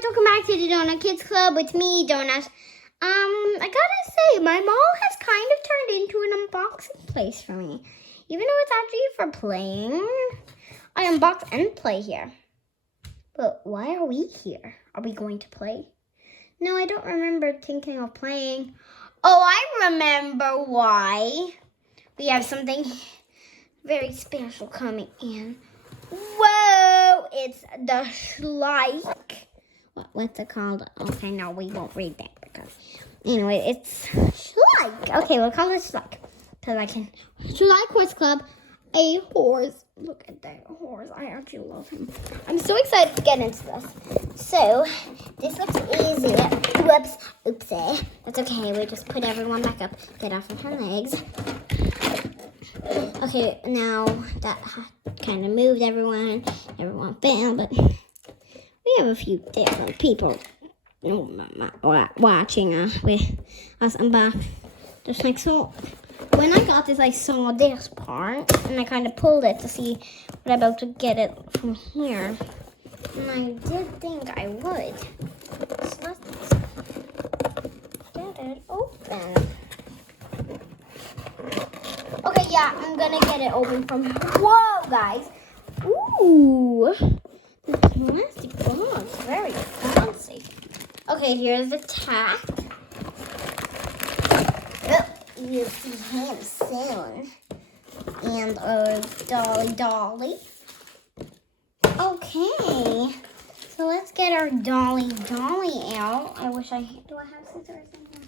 guys, welcome back to the Donut Kids Club with me, Donut. I gotta say, my mall has kind of turned into an unboxing place for me. Even though it's actually for playing, I unbox and play here. But why are we here? Are we going to play? No, I don't remember thinking of playing. Oh, I remember why. We have something very special coming in. Whoa, it's the Schleich. What's it called? Okay, no, we won't read that because anyway, it's Schleich. Okay, we'll call it Schleich because I can. Schleich Horse Club, a horse. Look at that horse. I actually love him. I'm so excited to get into this. So this looks easy. Whoops, oopsie. That's okay. We just put everyone back up. Get off of her legs. Okay, now that kind of moved everyone fell, but we have a few different people watching with us unbox. Just like so, when I got this, I saw this part, and I kind of pulled it to see what I'm about to get it from here. And I did think I would. So let's get it open. Okay, yeah, I'm gonna get it open from here. Whoa, guys. Ooh, the plastic box, very fancy. Okay, here's the tag. Oh, you'll see him soon. And a dolly. Okay, so let's get our dolly out. I wish I, do I have scissors in here?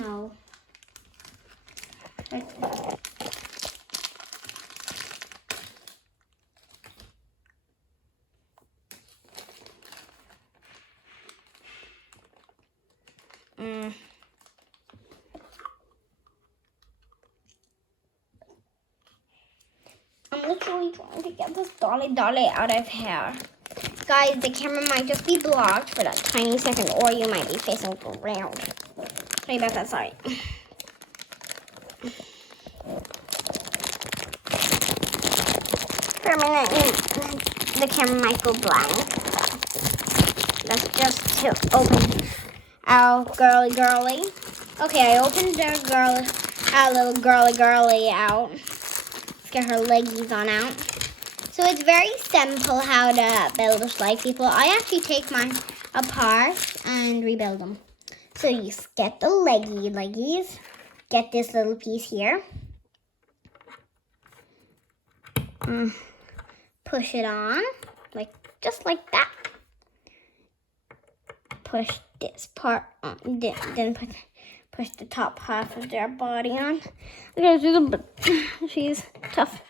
No. I'm literally trying to get this dolly out of here. Guys, the camera might just be blocked for that tiny second, or you might be facing around. Sorry about that, sorry. For a minute, the camera might go blank. That's just to open our girly. Okay, I opened our little girly out. Let's get her leggies on out. So it's very simple how to build a Schleich, people. I actually take mine apart and rebuild them. So you get the leggies. Get this little piece here. Push it on, just like that. Push this part on, then push the top half of their body on. She's tough,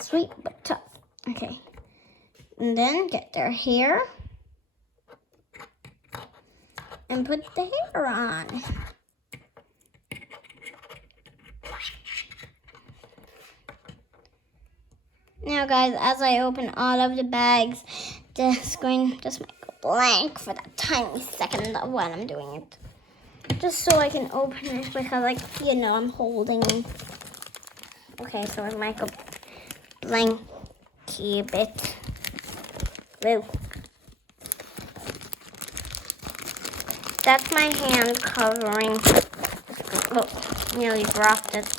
sweet but tough. Okay, and then get their hair and put the hair on. Now, guys, as I open all of the bags, the screen just might go blank for that tiny second of when I'm doing it. Just so I can open it because, I'm holding. Okay, so it might go blanky a bit. Woo. That's my hand covering. Oh, nearly dropped it.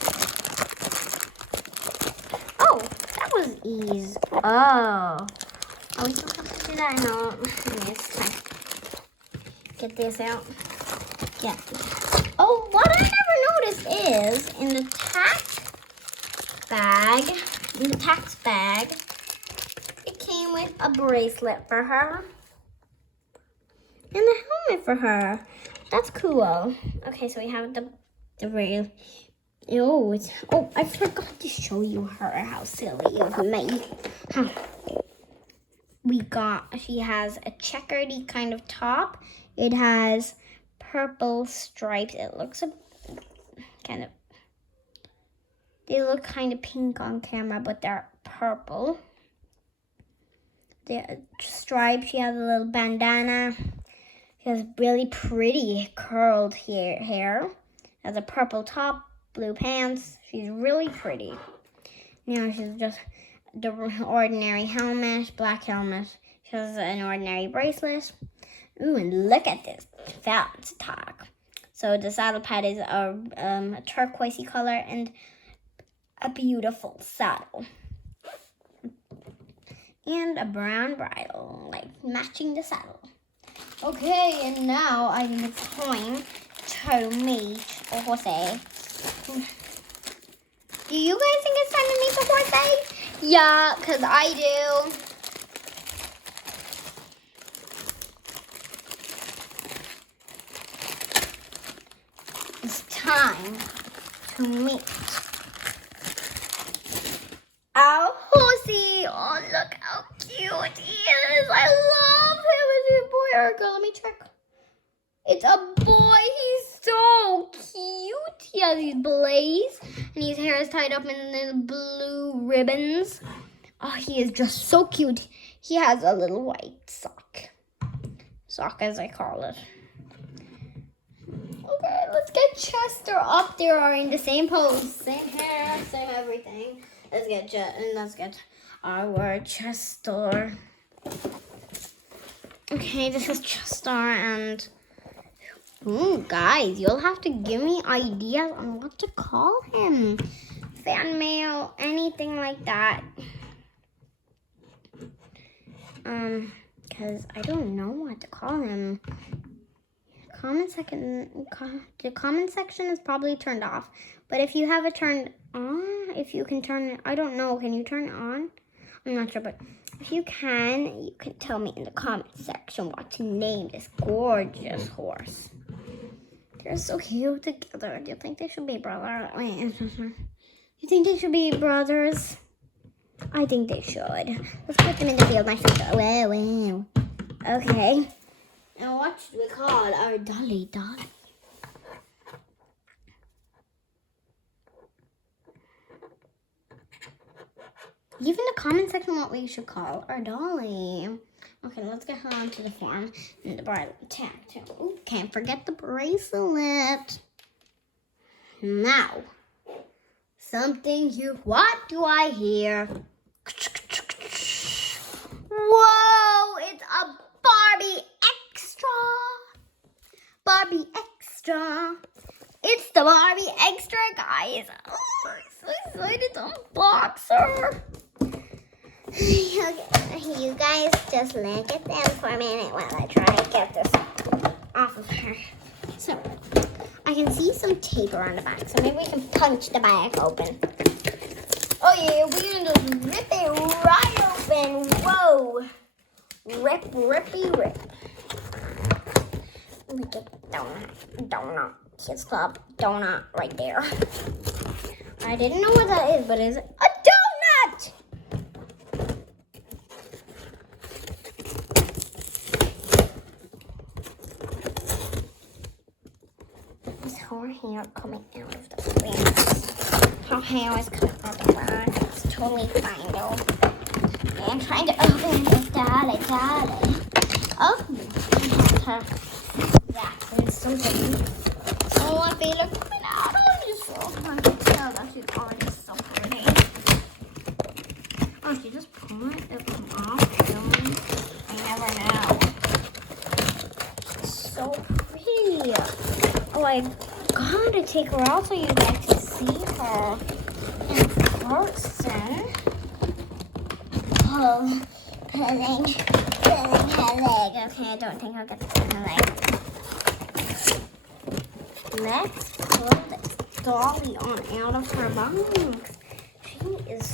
Was ease. Oh, we still have to do that now. It's time. Get this out. Yeah. Oh, what I never noticed is in the tax bag, it came with a bracelet for her and a helmet for her. That's cool. Okay, so we have the real. Oh, I forgot to show you her, how silly of me. Huh. She has a checkery kind of top. It has purple stripes. It looks they look kind of pink on camera, but they're purple. The stripes, she has a little bandana. She has really pretty curled hair. Has a purple top. Blue pants. She's really pretty. Now she's just the ordinary helmet, black helmet. Here's an ordinary bracelet. Ooh, and look at this felt tag. So the saddle pad is a turquoisey color and a beautiful saddle. And a brown bridle, like matching the saddle. Okay, and now I think it's time to meet a horse. Do you guys think it's time to meet the horse? Yeah, because I do. It's time to meet our horsey. Oh, look how cute he is. I love him. Is he a boy or a girl? Let me check. It's a boy. He's so cute. He has these blades and his hair is tied up in the blue ribbons. Oh, he is just so cute. He has a little white sock. Sock, as I call it. Okay, let's get Chester up there in the same pose. Same hair, same everything. Let's get our Chester. Okay, this is Chester and... Ooh, guys, you'll have to give me ideas on what to call him. Fan mail, anything like that. Because I don't know what to call him. The comment section is probably turned off. But if you have it turned on, if you can turn it, I don't know, can you turn it on? I'm not sure, but if you can tell me in the comment section what to name this gorgeous horse. They're so cute together. Do you think they should be brothers? Wait, you think they should be brothers? I think they should. Let's put them in the field. Wow. Okay. Now what should we call our Dolly? Leave in the comment section what we should call our Dolly. Okay, let's get her onto the farm and the bridle tag too. Ooh, can't forget the bracelet. Now, something you. What do I hear? Whoa! It's a Barbie extra. Barbie extra. It's the Barbie extra, guys. Oh, I'm so excited to unbox her. Okay, you guys just look at them for a minute while I try to get this off of her. So, I can see some tape around the back, so maybe we can punch the back open. Oh yeah, we can just rip it right open. Whoa. Rip. We get donut. Kids Club donut right there. I didn't know what that is, but it's a donut! Is her hair coming out of the bag? Her hair is coming out of the bag. It's totally fine though. I'm trying to open it. Dolly. Oh, that's something. Oh, I feel it coming out. Oh, you're so hard to tell that she's already so pretty. Oh, she just pulled it off. Really? I never know. She's so pretty. Oh, I gotta take her out so you guys can see her in person. Oh, pulling her leg. Okay, I don't think I'll get to pull her leg. Let's pull this Dolly on out of her box. She is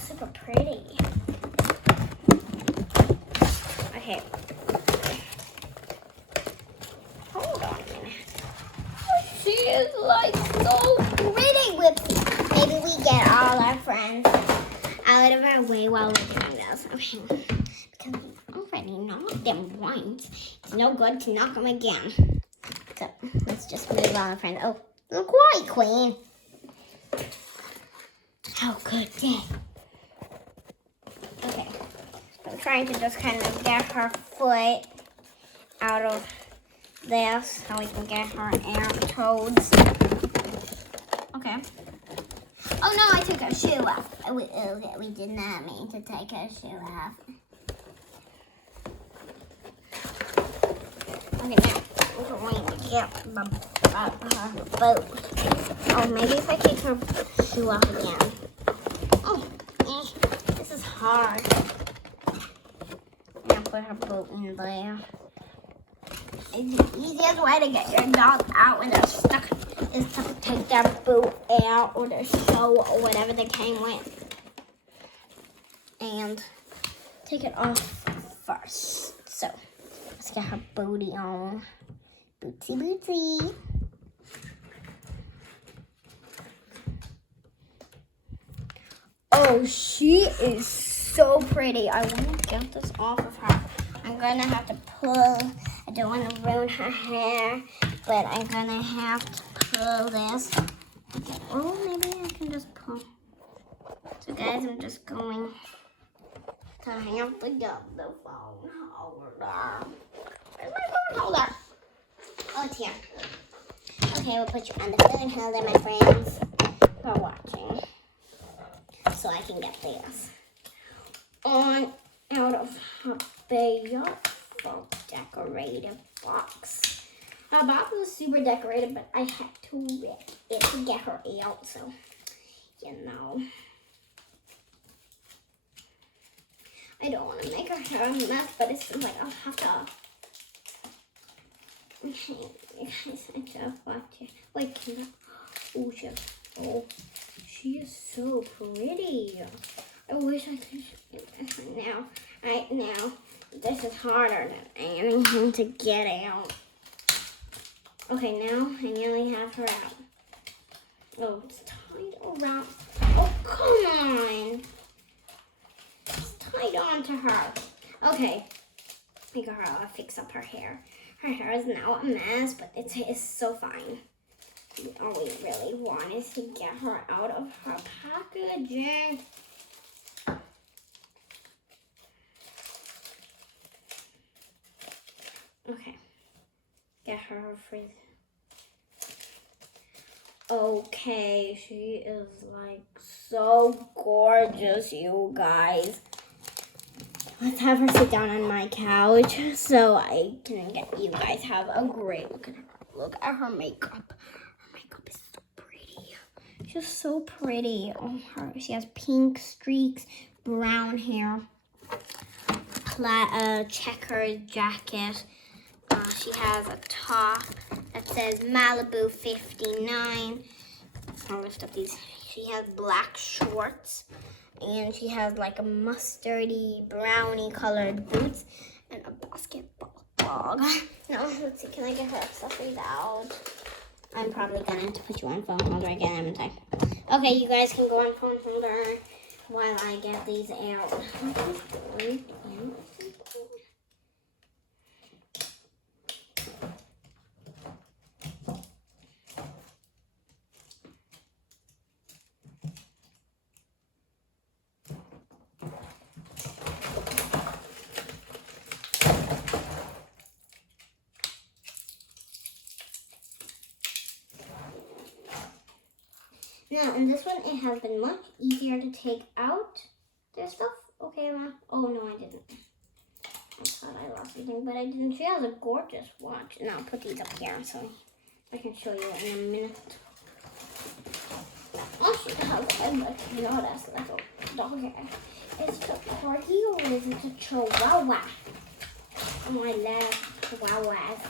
super pretty. Okay. Hold on a minute. She is like so pretty with. Maybe we get all our friends out of our way while we're doing this. Okay. Because we already knocked them once. It's no good to knock them again. So let's just move on, friend. Oh, look, White Queen. How good, yeah. Okay, I'm trying to just kind of get her foot out of this so we can get her toes. Okay. Oh no, I took her shoe off. We did not mean to take her shoe off. Okay, now I'm going to get the boat. Oh, maybe if I take her shoe off again. Oh, this is hard. Now put her boat in there. It's the easiest way to get your dog out when they're stuck is to take their boot out or their shoe or whatever they came with. And take it off first. So, let's get her booty on. Bootsy bootsy. Oh, she is so pretty. I want to get this off of her. I'm going to have to pull. I don't want to ruin her hair, but I'm going to have to pull this. Okay. Oh, maybe I can just pull. So, guys, I'm just going to have to get the phone holder. Where's my phone holder? Oh, it's here. Okay, we'll put you on the phone holder, my friends, for watching. So I can get this on out of her beautiful decorated box. Our box was super decorated, but I had to rip it to get her out, so you know. I don't want to make her hair a mess, but it seems like I'll have to. Okay, you guys, I just watch it. Wait, can I? Oh, she is so pretty. I wish I could show you now. Right now, this is harder than anything to get out. Okay, now I nearly have her out. Oh, it's tied around. Oh, come on. It's tied onto her. Okay, make her fix up her hair. Her hair is now a mess, but it's so fine. All we really want is to get her out of her packaging. Okay, get her frizz. Okay, she is like so gorgeous, you guys. Let's have her sit down on my couch so I can get you guys have a great look at her. Look at her makeup. Her makeup is so pretty. She's so pretty. Oh, she has pink streaks, brown hair, checkered jacket. She has a top that says Malibu 59. I'll lift up these. She has black shorts. And she has like a mustardy, brownie colored boots and a basketball dog. Now, let's see, can I get her accessories out? I'm probably going to put you on phone holder again, haven't I? Okay, you guys can go on phone holder while I get these out. What is going on? Now, in this one, it has been much easier to take out their stuff. Okay, Ma. Oh, no, I didn't. I thought I lost something, but I didn't. She has a gorgeous watch. Now, I'll put these up here so I can show you in a minute. Oh, she has a notice little dog hair. Is it a corgi or is it a chihuahua? Oh, I love chihuahuas.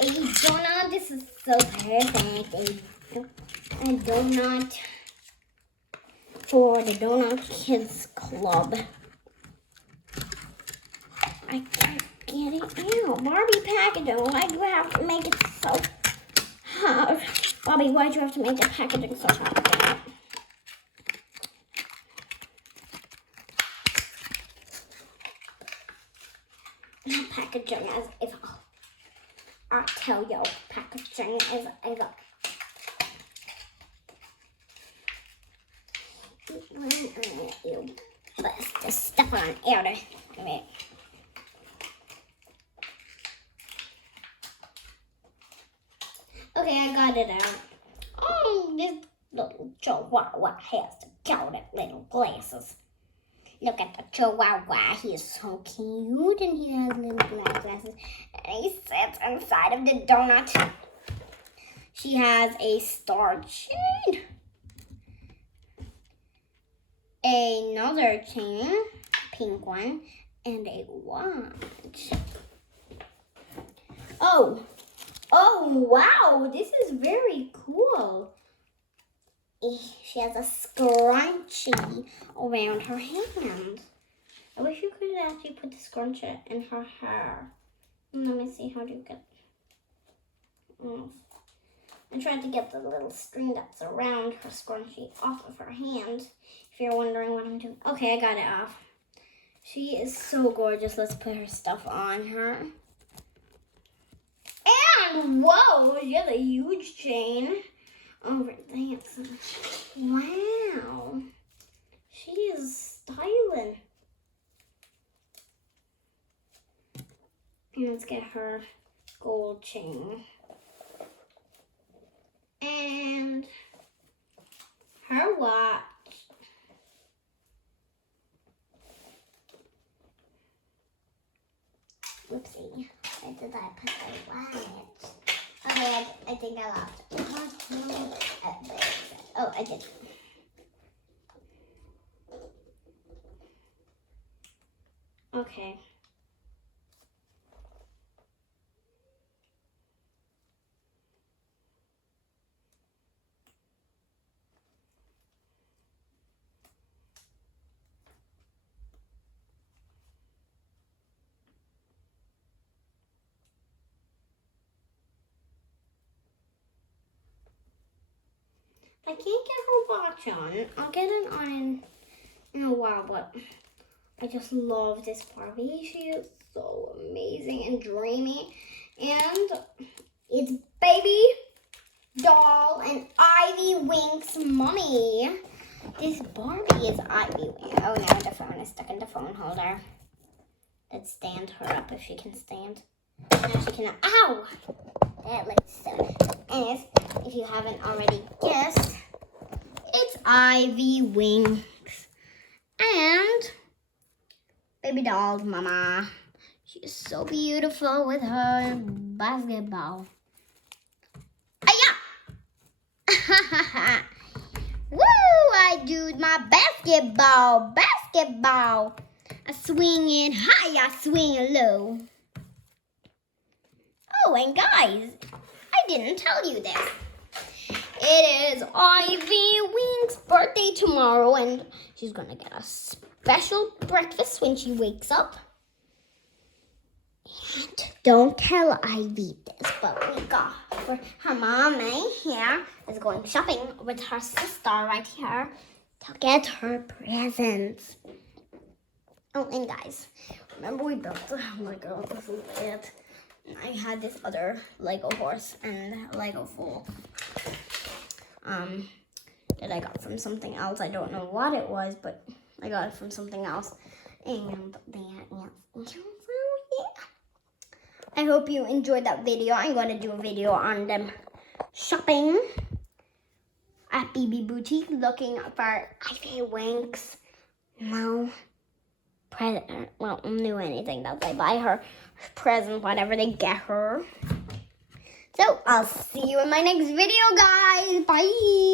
A donut, this is so perfect. A donut for the Donut Kids Club. I can't get it out. Barbie packaging, why do you have to make it so hard? Bobby, why do you have to make the packaging so hard? Packaging is I tell you, packaging is let's just stuff on air there. Come here. Okay, I got it out. Oh, Little Chihuahua has the cute little glasses. Look at the Chihuahua. He is so cute and he has little black glasses. And he sits inside of the donut. She has a star chain. Another chain, pink one, and a watch. Oh, wow, this is very cool. She has a scrunchie around her hand. I wish you could actually put the scrunchie in her hair. Let me see how to get. I'm trying to get the little string that's around her scrunchie off of her hand. If you're wondering what I'm doing. Okay, I got it off. She is so gorgeous. Let's put her stuff on her. And whoa, she has a huge chain over there. Wow. She is styling. And let's get her gold chain. And her watch. Whoopsie. Where did I put the watch? Okay, I think I lost it. Oh, I did. Okay. I can't get her watch on. I'll get it on in a while, but I just love this Barbie. She is so amazing and dreamy. And it's baby doll and Ivy Wink's mommy. This Barbie is Ivy Wink. Oh no, the phone is stuck in the phone holder. Let's stand her up if she can stand. Now she cannot. Ow! That looks so. Anyways, if you haven't already guessed, it's Ivy Winks and baby doll's mama. She is so beautiful with her basketball. Aya! Woo! I do my basketball. I swing it high, I swing it low. Oh, and guys, I didn't tell you this. It is Ivy Wink's birthday tomorrow, and she's gonna get a special breakfast when she wakes up. And don't tell Ivy this, but we got for her mommy here is going shopping with her sister right here to get her presents. Oh, and guys, remember we built the Lego this bit. I had this other Lego horse and Lego fool that I got from something else. I don't know what it was, but I got it from something else. And yeah. I hope you enjoyed that video. I'm going to do a video on them shopping at BB Boutique, looking for Ivy Winks. No present, well, knew anything that they buy her present, whatever they get her. So I'll see you in my next video, guys. Bye.